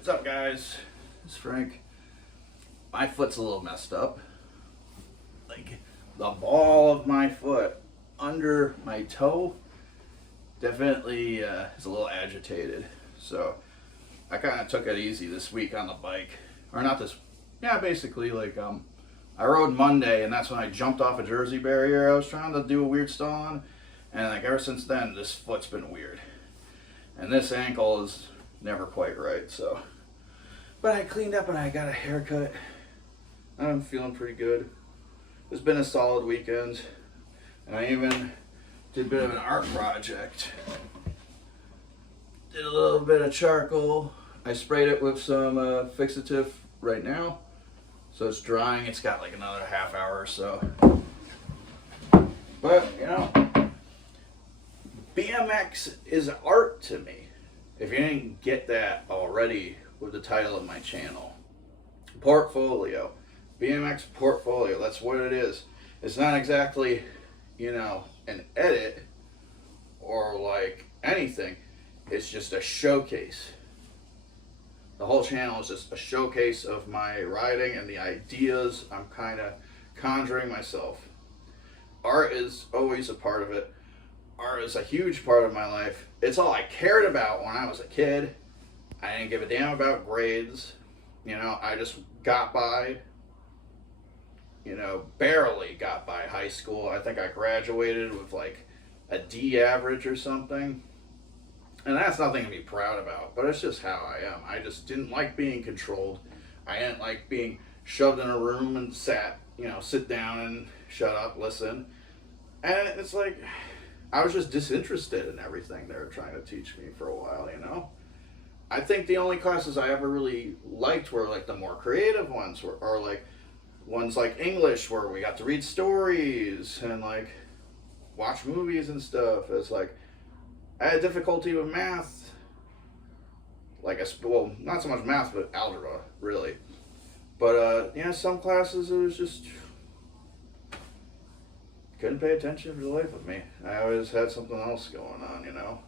What's up, guys? It's Frank. My foot's a little messed up. Like, the ball of my foot under my toe definitely is a little agitated. So, I kind of took it easy this week on the bike. Or not this, yeah, basically, I rode Monday, and that's when I jumped off a Jersey barrier I was trying to do a weird stall on. And, ever since then, this foot's been weird. And this ankle is never quite right, so. But I cleaned up and I got a haircut. I'm feeling pretty good. It's been a solid weekend. And I even did a bit of an art project. Did a little bit of charcoal. I sprayed it with some fixative right now. So it's drying. It's got like another half hour or so. But, BMX is art to me. If you didn't get that already with the title of my channel. Portfolio. BMX portfolio. That's what it is. It's not exactly, an edit or like anything. It's just a showcase. The whole channel is just a showcase of my riding and the ideas I'm kind of conjuring myself. Art is always a part of it. Art is a huge part of my life. It's all I cared about when I was a kid. I didn't give a damn about grades. I just got by. Barely got by high school. I think I graduated with like a D average or something. And that's nothing to be proud about, but it's just how I am. I just didn't like being controlled. I didn't like being shoved in a room and sit down and shut up, listen. And it's like, I was just disinterested in everything they were trying to teach me for a while, I think the only classes I ever really liked were like the more creative ones, or like ones like English where we got to read stories and like watch movies and stuff. It's like, I had difficulty with math. Not so much math, but algebra, really. But, some classes it was just, couldn't pay attention for the life of me. I always had something else going on,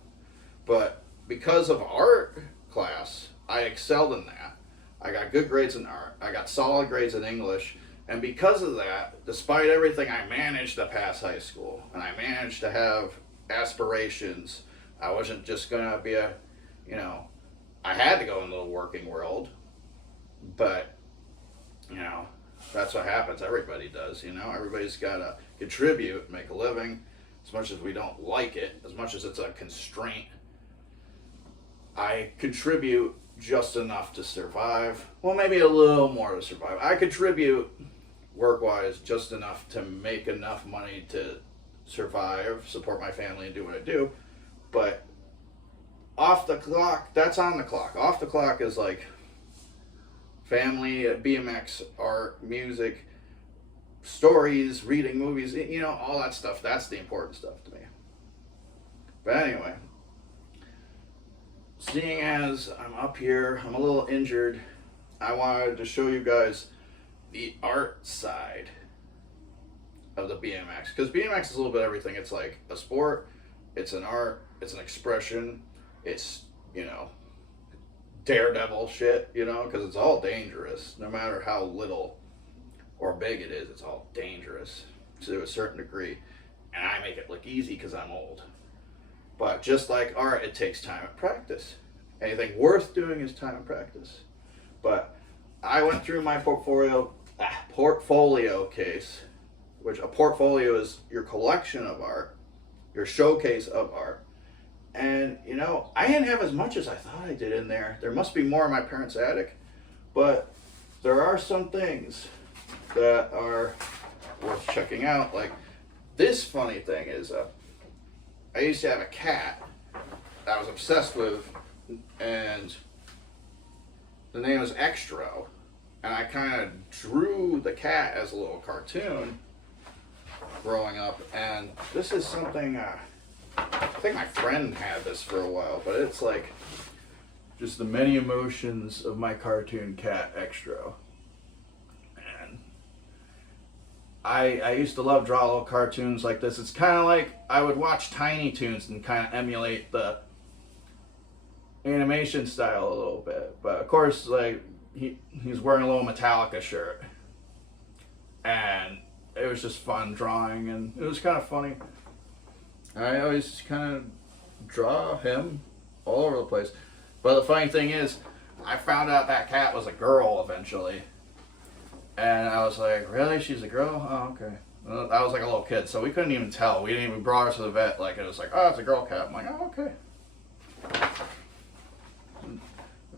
But because of art class, I excelled in that. I got good grades in art. I got solid grades in English. And because of that, despite everything, I managed to pass high school. And I managed to have aspirations. I wasn't just going to be I had to go into the working world. But, that's what happens. Everybody does, Everybody's got to contribute, make a living, as much as we don't like it, as much as it's a constraint. I contribute just enough to survive. Well, maybe a little more to survive. I contribute work-wise just enough to make enough money to survive, support my family, and do what I do. But off the clock, that's on the clock. Off the clock is like family, BMX, art, music, stories, reading movies, all that stuff. That's the important stuff to me. But anyway, seeing as I'm up here, I'm a little injured, I wanted to show you guys the art side of the BMX. Because BMX is a little bit everything. It's like a sport, it's an art, it's an expression, it's, daredevil shit, because it's all dangerous. No matter how little or big it is, it's all dangerous to a certain degree. And I make it look easy because I'm old. But just like art, it takes time and practice. Anything worth doing is time and practice. But I went through my portfolio case, which a portfolio is your collection of art, your showcase of art. And, I didn't have as much as I thought I did in there. There must be more in my parents' attic. But there are some things that are worth checking out. Like, this funny thing is, I used to have a cat that I was obsessed with, and the name is Extro. And I kind of drew the cat as a little cartoon growing up. And this is something, I think my friend had this for a while, but it's like just the many emotions of my cartoon cat, Extro. And I used to love draw little cartoons like this. It's kind of like I would watch Tiny Toons and kind of emulate the animation style a little bit. But of course, like he's wearing a little Metallica shirt, and it was just fun drawing, and it was kind of funny. I always kind of draw him all over the place. But the funny thing is, I found out that cat was a girl eventually. And I was like, really? She's a girl? Oh, okay. I was like a little kid, so we couldn't even tell. We brought her to the vet, like it was like, oh, it's a girl cat. I'm like, oh, okay.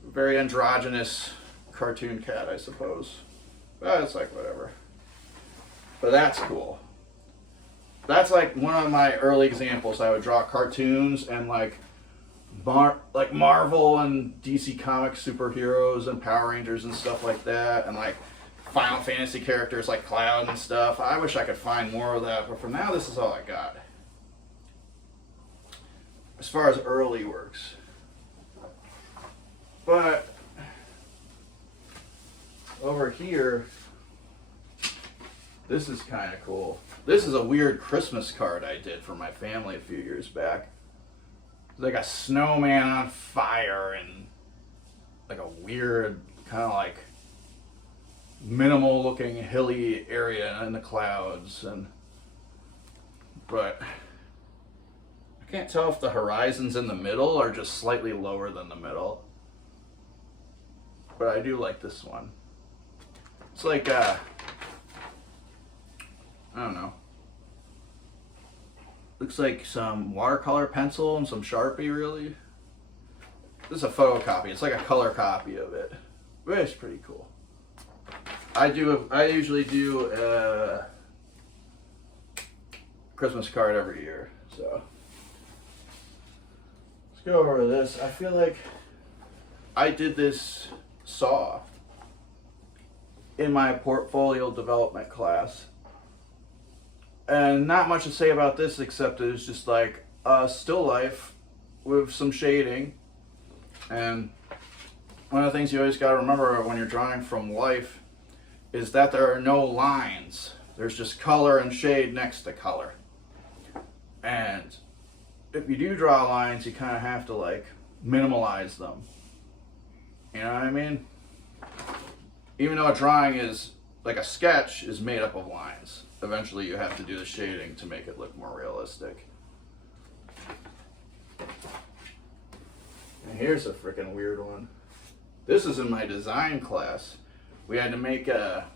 Very androgynous cartoon cat, I suppose. But it's like, whatever. But that's cool. That's like one of my early examples. I would draw cartoons and like Marvel and DC Comics superheroes and Power Rangers and stuff like that, and like Final Fantasy characters like Cloud and stuff. I wish I could find more of that, but for now, this is all I got. As far as early works. But over here, this is kind of cool. This is a weird Christmas card I did for my family a few years back. It's like a snowman on fire and like a weird kind of like minimal looking hilly area in the clouds, but I can't tell if the horizon's in the middle or just slightly lower than the middle. But I do like this one. It's like I don't know. Looks like some watercolor pencil and some Sharpie, really. This is a photocopy. It's like a color copy of it. But it's pretty cool. I usually do a Christmas card every year, so let's go over this. I feel like I did this saw in my portfolio development class, and not much to say about this except it's just like a still life with some shading. And one of the things you always got to remember when you're drawing from life is that there are no lines. There's just color and shade next to color. And if you do draw lines, you kind of have to like minimalize them. You know what I mean? Even though a drawing is like a sketch is made up of lines, eventually you have to do the shading to make it look more realistic. And here's a freaking weird one. This is in my design class. We had to make a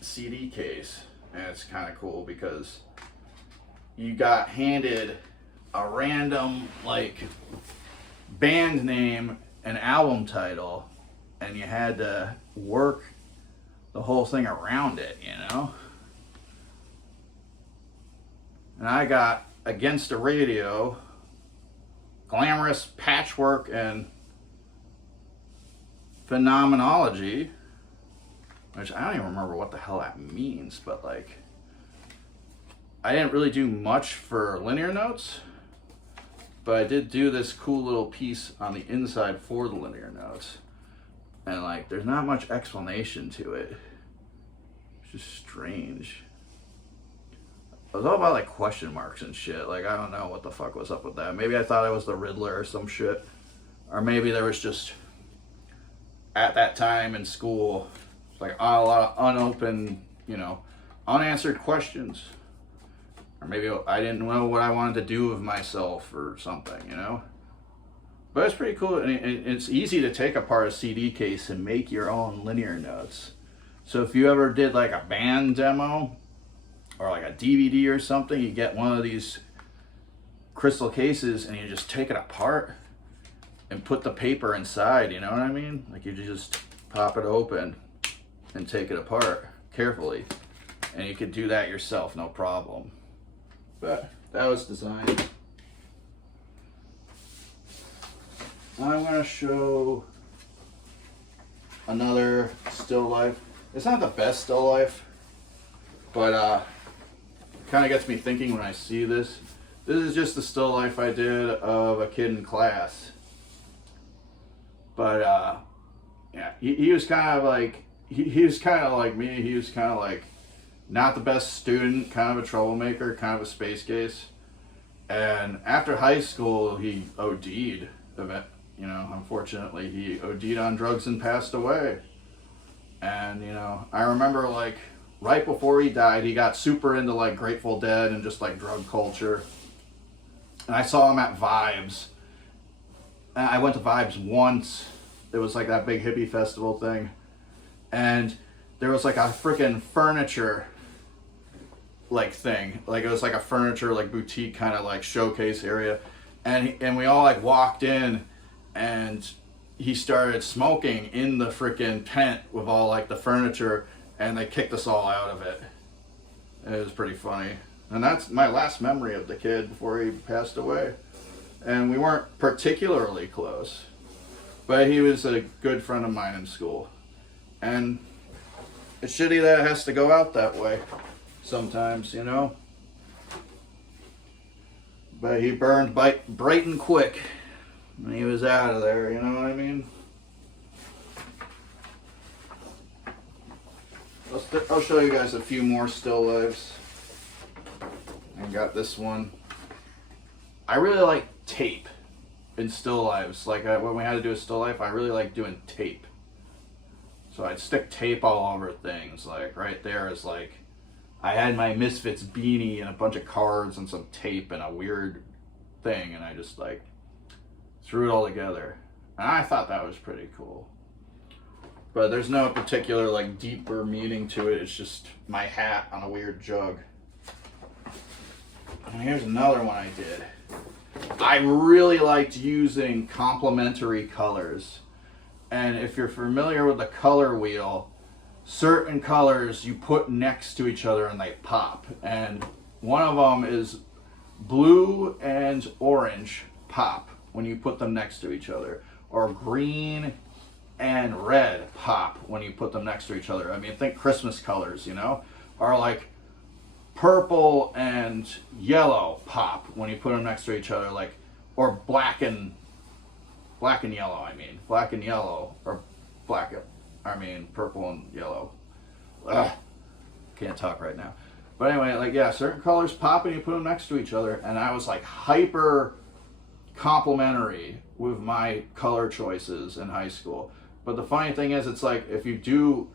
CD case, and it's kind of cool because you got handed a random like band name and album title, and you had to work the whole thing around it, you know? And I got Against the Radio, Glamorous Patchwork and Phenomenology, which I don't even remember what the hell that means, but like, I didn't really do much for linear notes, but I did do this cool little piece on the inside for the linear notes. And like, there's not much explanation to it. It's just strange. It was all about like question marks and shit. Like, I don't know what the fuck was up with that. Maybe I thought I was the Riddler or some shit. Or maybe there was just, at that time in school, like a lot of unopened, you know, unanswered questions. Or maybe I didn't know what I wanted to do with myself or something, you know? But it's pretty cool, and it's easy to take apart a CD case and make your own linear notes. So if you ever did like a band demo, or like a DVD or something, you get one of these crystal cases and you just take it apart and put the paper inside, you know what I mean? Like you just pop it open and take it apart carefully. And you could do that yourself, no problem. But that was designed. I'm going to show another still life. It's not the best still life, but kind of gets me thinking when I see this. This is just the still life I did of a kid in class. But yeah, he was kind of like, he was kind of like me. He was kind of like not the best student, kind of a troublemaker, kind of a space case. And after high school, he OD'd you know, unfortunately, he OD'd on drugs and passed away. And, you know, I remember, like, right before he died, he got super into, like, Grateful Dead and just, like, drug culture. And I saw him at Vibes. And I went to Vibes once. It was, like, that big hippie festival thing. And there was, like, a freaking furniture, like, thing. Like, it was, like, a furniture, like, boutique kind of, like, showcase area. And we all, like, walked in, and he started smoking in the freaking tent with all, like, the furniture, and they kicked us all out of it. It was pretty funny. And that's my last memory of the kid before he passed away. And we weren't particularly close, but he was a good friend of mine in school. And it's shitty that it has to go out that way sometimes, you know? But he burned bright and quick when he was out of there, you know what I mean? I'll show you guys a few more still lifes. I got this one. I really like tape in still lives. Like when we had to do a still life, I really like doing tape. So I'd stick tape all over things. Like right there is like, I had my Misfits beanie and a bunch of cards and some tape and a weird thing, and I just like threw it all together. And I thought that was pretty cool. But there's no particular like deeper meaning to it. It's just my hat on a weird jug. And here's another one I did. I really liked using complementary colors. And if you're familiar with the color wheel, certain colors you put next to each other and they pop. And one of them is blue and orange pop when you put them next to each other. Or green and red pop when you put them next to each other. I mean, think Christmas colors, you know? Or like purple and yellow pop when you put them next to each other, like, or black and yellow. I mean, black and yellow, or purple and yellow. Ugh, can't talk right now. But anyway, like, yeah, certain colors pop and you put them next to each other, and I was like hyper complimentary with my color choices in high school. But the funny thing is, it's like if you do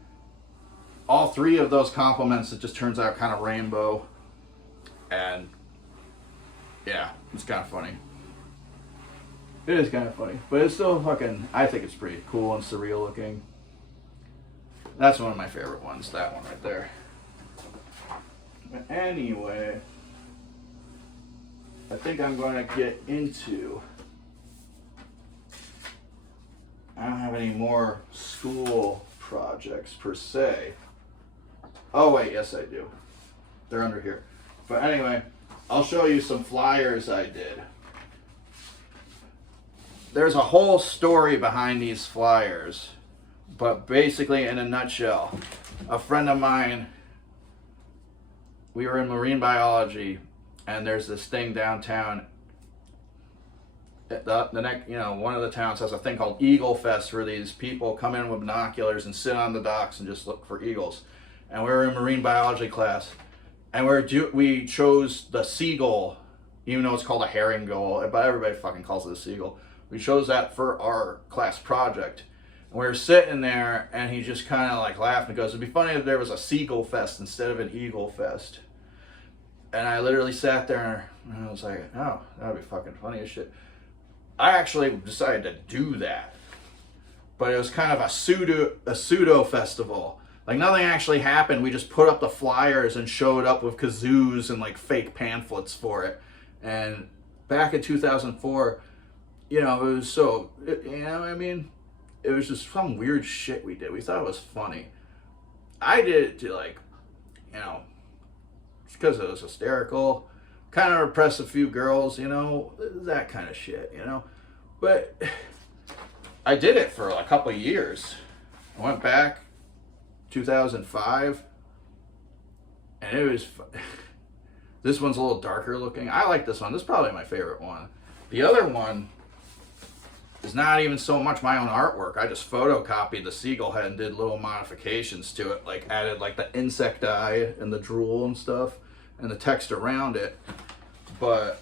all three of those complements, it just turns out kind of rainbow. And yeah, it's kind of funny. It is kind of funny, but it's still I think it's pretty cool and surreal looking. That's one of my favorite ones, that one right there. But anyway, I think I'm going to get into, I don't have any more school projects per se. Oh wait, yes I do. They're under here. But anyway, I'll show you some flyers I did. There's a whole story behind these flyers, but basically in a nutshell, a friend of mine, we were in marine biology, and there's this thing downtown. One of the towns has a thing called Eagle Fest, where these people come in with binoculars and sit on the docks and just look for eagles. And we were in marine biology class, and we chose the seagull, even though it's called a herring gull, but everybody fucking calls it a seagull. We chose that for our class project. And we were sitting there, and he just kind of like laughed and goes, "It'd be funny if there was a seagull fest instead of an eagle fest." And I literally sat there and I was like, "Oh, that'd be fucking funny as shit." I actually decided to do that, but it was kind of a pseudo festival. Like nothing actually happened. We just put up the flyers and showed up with kazoos and like fake pamphlets for it. And back in 2004, it was it was just some weird shit we did. We thought it was funny. I did it to because it was hysterical, kind of repress a few girls, that kind of shit, But I did it for a couple of years. I went back 2005, and it was this one's a little darker looking. I like this one. This is probably my favorite one. The other one is not even so much my own artwork. I just photocopied the seagull head and did little modifications to it, like added like the insect eye and the drool and stuff and the text around it. But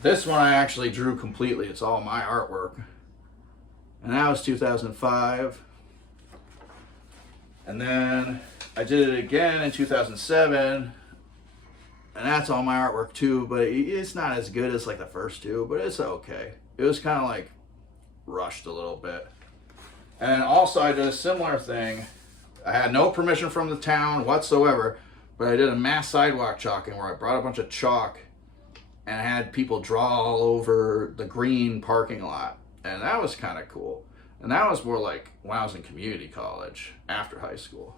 this one I actually drew completely. It's all my artwork. And that was 2005. And then I did it again in 2007. And that's all my artwork too, but it's not as good as like the first two, but it's okay. It was kind of like rushed a little bit. And also I did a similar thing. I had no permission from the town whatsoever, but I did a mass sidewalk chalking where I brought a bunch of chalk and I had people draw all over the green parking lot. And that was kind of cool. And that was more like when I was in community college after high school.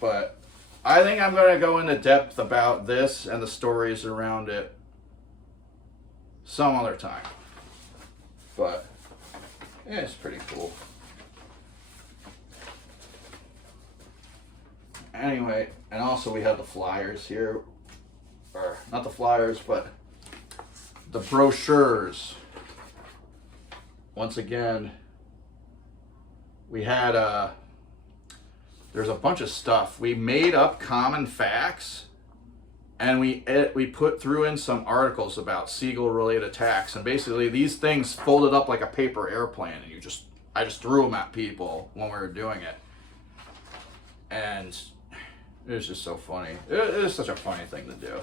But I think I'm going to go into depth about this and the stories around it some other time. But yeah, it's pretty cool. Anyway, and also we have the flyers here. Or not the flyers, but the brochures. Once again, we had there's a bunch of stuff. We made up common facts, and we threw in some articles about seagull-related attacks. And basically, these things folded up like a paper airplane, and I just threw them at people when we were doing it, and it was just so funny. It is such a funny thing to do.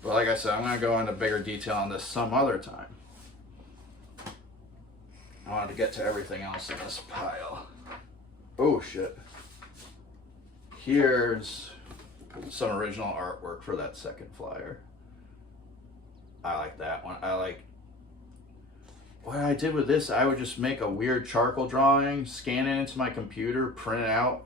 But like I said, I'm going to go into bigger detail on this some other time. I wanted to get to everything else in this pile. Oh shit. Here's some original artwork for that second flyer. I like that one. What I did with this, I would just make a weird charcoal drawing, scan it into my computer, print it out,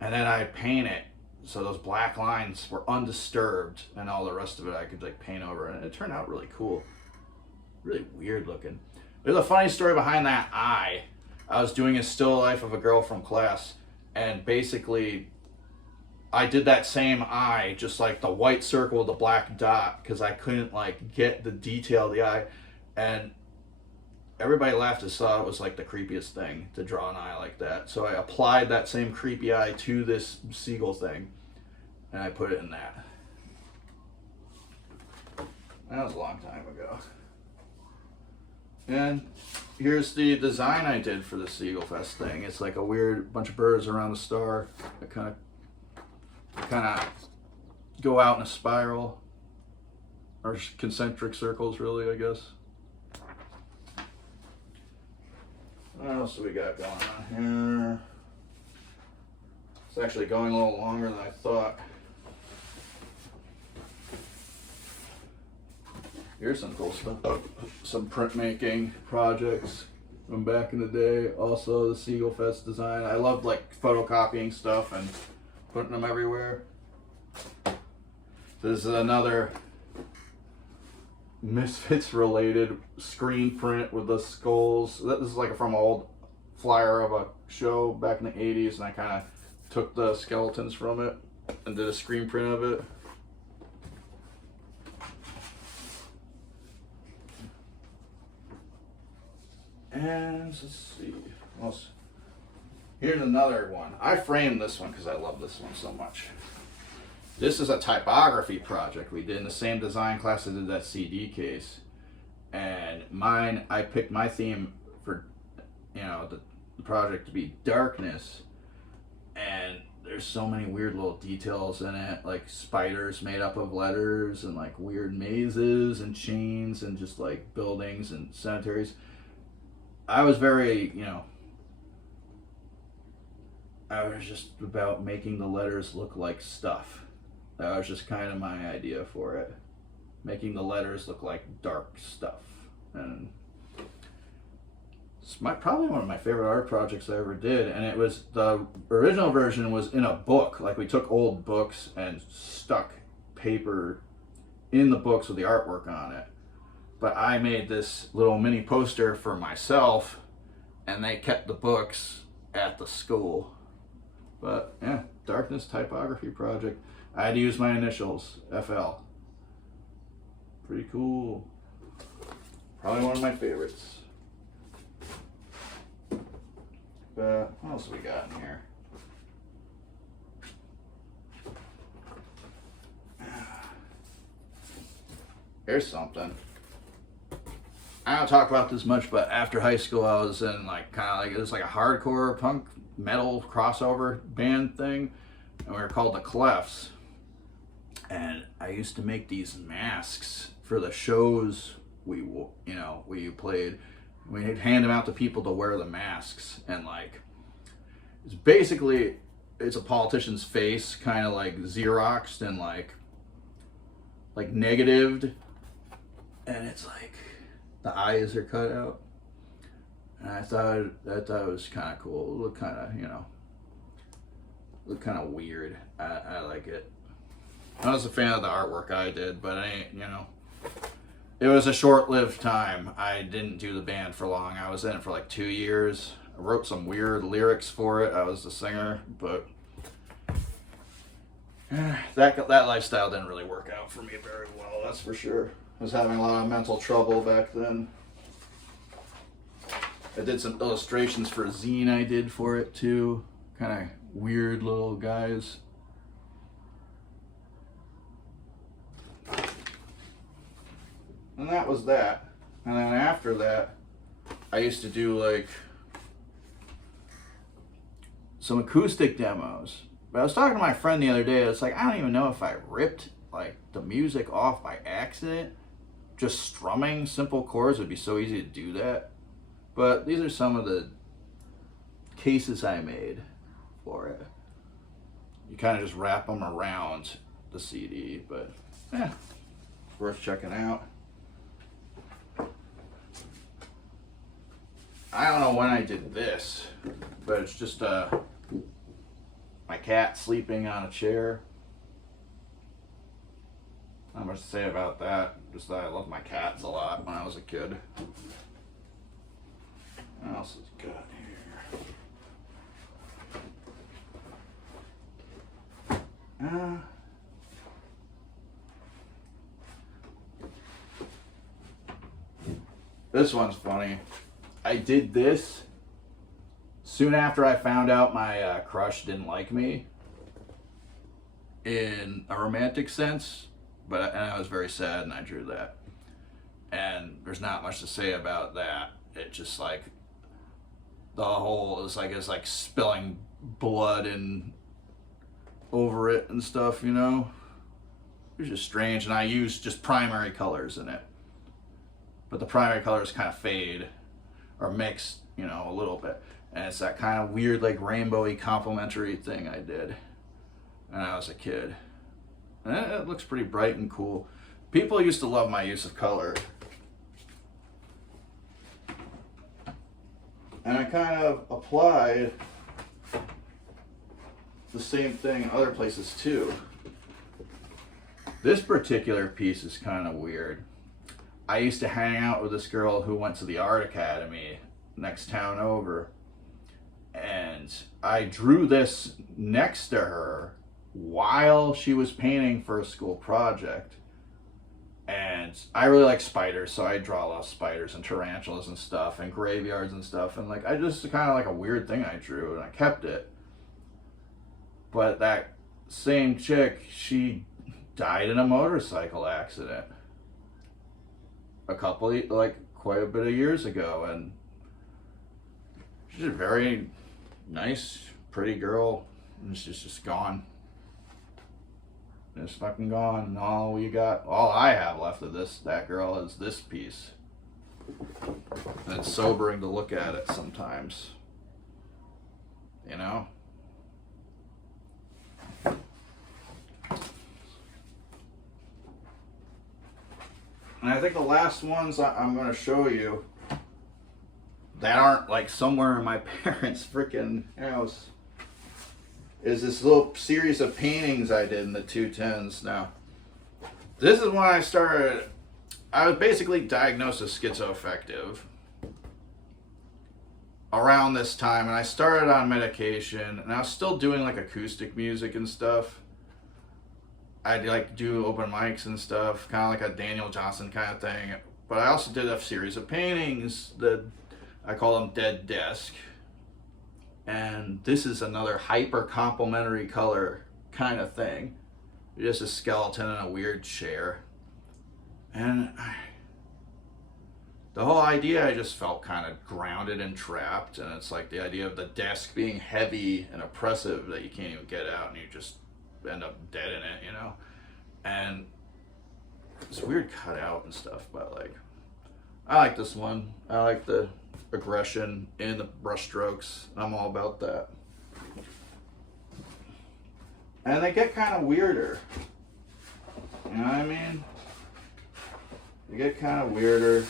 and then I'd paint it so those black lines were undisturbed, and all the rest of it I could like paint over, and it turned out really cool. Really weird looking. There's a funny story behind that eye. I was doing a still life of a girl from class, and basically I did that same eye, just like the white circle with the black dot, because I couldn't like get the detail of the eye, and everybody laughed and saw it was like the creepiest thing to draw an eye like that. So I applied that same creepy eye to this seagull thing, and I put it in that. That was a long time ago. And here's the design I did for the Seagull Fest thing. It's like a weird bunch of birds around the star that kind of go out in a spiral, or concentric circles, really, I guess. What else do we got going on here? It's actually going a little longer than I thought. Here's some cool stuff. Some printmaking projects from back in the day. Also the Seagull Fest design. I loved like photocopying stuff and putting them everywhere. This is another Misfits related screen print with the skulls. This is like from an old flyer of a show back in the 80s, and I kind of took the skeletons from it and did a screen print of it. And let's see. Here's another one. I framed this one because I love this one so much. This is a typography project we did in the same design class I did that CD case. And mine, I picked my theme for, the project to be darkness. And there's so many weird little details in it, like spiders made up of letters, and like weird mazes and chains and just like buildings and cemeteries. I was very, I was just about making the letters look like stuff. That was just kind of my idea for it. Making the letters look like dark stuff. And it's probably one of my favorite art projects I ever did. And it was, the original version was in a book. Like we took old books and stuck paper in the books with the artwork on it. But I made this little mini poster for myself, and they kept the books at the school. But yeah, Darkness Typography Project. I had to use my initials, FL. Pretty cool. Probably one of my favorites. But what else we got in here? Here's something. I don't talk about this much, but after high school, I was in like kind of like, it was like a hardcore punk metal crossover band thing, and we were called the Clefs. And I used to make these masks for the shows we played. We'd hand them out to people to wear the masks, and like it's basically it's a politician's face, kind of like Xeroxed and like negatived, and it's like the eyes are cut out. And I thought it was kind of cool. It looked kind of weird. I like it. I was a fan of the artwork I did, but it was a short-lived time. I didn't do the band for long. I was in it for like 2 years. I wrote some weird lyrics for it. I was the singer, but that lifestyle didn't really work out for me very well, that's for sure. I was having a lot of mental trouble back then. I did some illustrations for a zine I did for it too. Kind of weird little guys. And that was that. And then after that, I used to do like some acoustic demos. But I was talking to my friend the other day, it's like, I don't even know if I ripped like the music off by accident. Just strumming simple chords would be so easy to do that. But these are some of the cases I made for it. You kind of just wrap them around the CD, but worth checking out. I don't know when I did this, but it's just my cat sleeping on a chair. Not much to say about that. Just that I loved my cats a lot when I was a kid. What else is good here? This one's funny. I did this soon after I found out my crush didn't like me in a romantic sense, and I was very sad, and I drew that. And there's not much to say about that. It just like the whole it's like spilling blood and over it and stuff, It was just strange, and I used just primary colors in it, but the primary colors kind of fade or mixed, a little bit, and it's that kind of weird like rainbowy complementary thing I did when I was a kid, and it looks pretty bright and cool. People used to love my use of color, and I kind of applied the same thing in other places too. This particular piece is kind of weird. I used to hang out with this girl who went to the art academy next town over, and I drew this next to her while she was painting for a school project. And I really like spiders, so I draw a lot of spiders and tarantulas and stuff and graveyards and stuff, and like I just kind of like a weird thing I drew, and I kept it. But that same chick, she died in a motorcycle accident quite a bit of years ago, and she's a very nice, pretty girl, and she's just gone. It's fucking gone, and all I have left of that girl is this piece. And it's sobering to look at it sometimes. And I think the last ones I'm going to show you that aren't like somewhere in my parents' freaking house is this little series of paintings I did in the 210s. Now, this is when I started. I was basically diagnosed as schizoaffective around this time, and I started on medication, and I was still doing like acoustic music and stuff. I'd like do open mics and stuff, kind of like a Daniel Johnston kind of thing. But I also did a series of paintings that I call them Dead Desk. And this is another hyper complementary color kind of thing. Just a skeleton in a weird chair. And the whole idea, I just felt kind of grounded and trapped. And it's like the idea of the desk being heavy and oppressive that you can't even get out and you just end up dead in it, you know? And it's weird cutout and stuff, but like, I like this one. I like the aggression in the brush strokes. I'm all about that. And they get kind of weirder. You know what I mean? They get kind of weirder.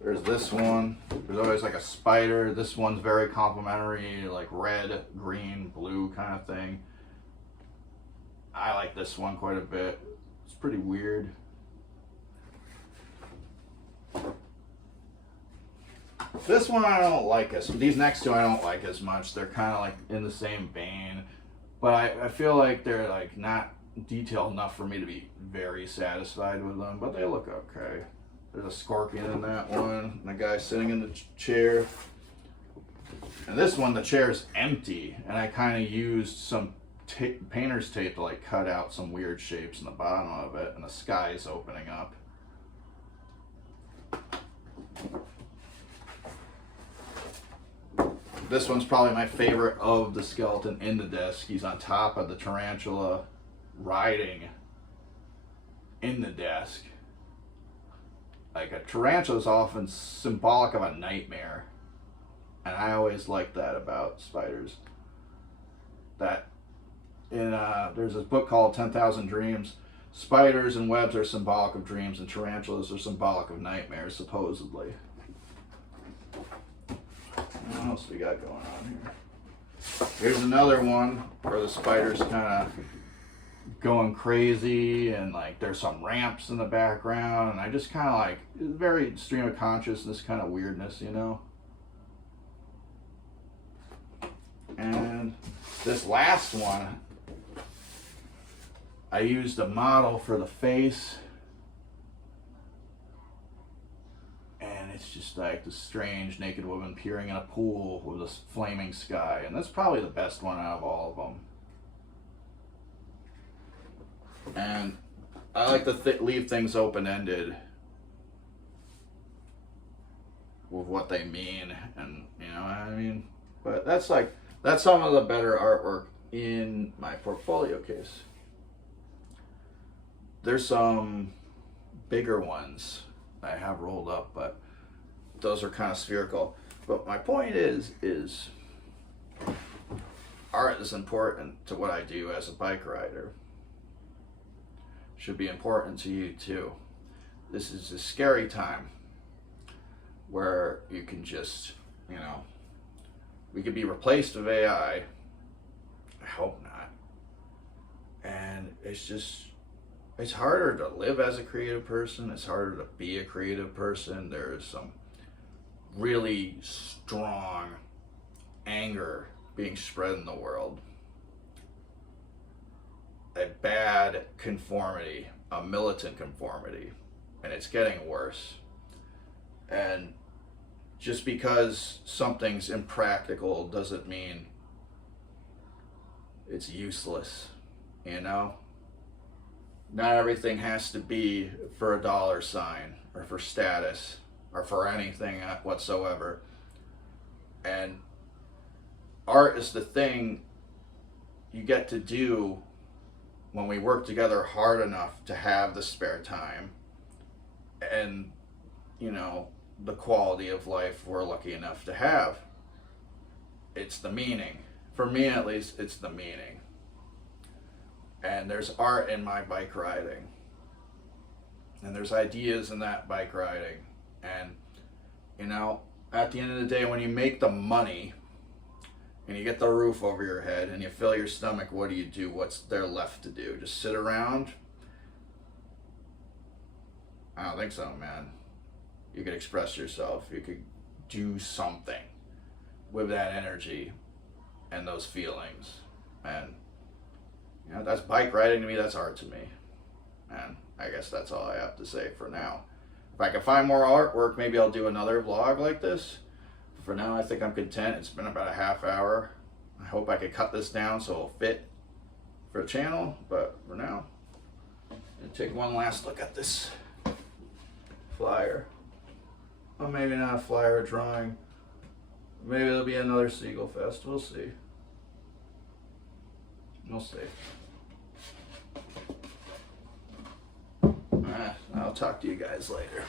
There's this one. There's always like a spider. This one's very complimentary, like red, green, blue kind of thing. I like this one quite a bit. It's pretty weird. This one I don't like as these next two I don't like as much. They're kind of like in the same vein, but I feel like they're like not detailed enough for me to be very satisfied with them. But they look okay. There's a scorpion in that one, and a guy sitting in the chair. And this one, the chair is empty, and I kind of used some painter's tape to like cut out some weird shapes in the bottom of it, and the sky is opening up. This one's probably my favorite of the skeleton in the desk. He's on top of the tarantula, riding in the desk. Like a tarantula is often symbolic of a nightmare, and I always like that about spiders. That in there's a book called 10,000 Dreams. Spiders and webs are symbolic of dreams, and tarantulas are symbolic of nightmares, supposedly. What else we got going on here? Here's another one where the spider's kind of going crazy, and like there's some ramps in the background, and I just kind of like very stream of consciousness kind of weirdness, you know. And this last one, I used a model for the face, and it's just like this strange naked woman peering in a pool with a flaming sky, and that's probably the best one out of all of them. And I like to leave things open-ended with what they mean, and you know what I mean. But that's some of the better artwork in my portfolio case. There's some bigger ones I have rolled up, but those are kind of spherical. But my point is art is important to what I do as a bike rider. Should be important to you too. This is a scary time where you can just, you know, we could be replaced with AI. I hope not. And it's harder to live as a creative person. It's harder to be a creative person. There's some really strong anger being spread in the world. A bad conformity, a militant conformity, and it's getting worse. And just because something's impractical doesn't mean it's useless, you know? Not everything has to be for a dollar sign or for status or for anything whatsoever. And art is the thing you get to do when we work together hard enough to have the spare time and, you know, the quality of life we're lucky enough to have. It's the meaning. For me, at least, it's the meaning. And there's art in my bike riding. And there's ideas in that bike riding. And, you know, at the end of the day, when you make the money and you get the roof over your head and you fill your stomach, what do? What's there left to do? Just sit around? I don't think so, man. You could express yourself. You could do something with that energy and those feelings. And, you know, that's bike riding to me. That's art to me. And I guess that's all I have to say for now. If I can find more artwork, maybe I'll do another vlog like this. For now, I think I'm content. It's been about a half hour. I hope I could cut this down so it'll fit for the channel. But for now, I'm gonna take one last look at this flyer. Or maybe not a flyer drawing. Maybe there'll be another Seagull Fest. We'll see. We'll see. Alright, I'll talk to you guys later.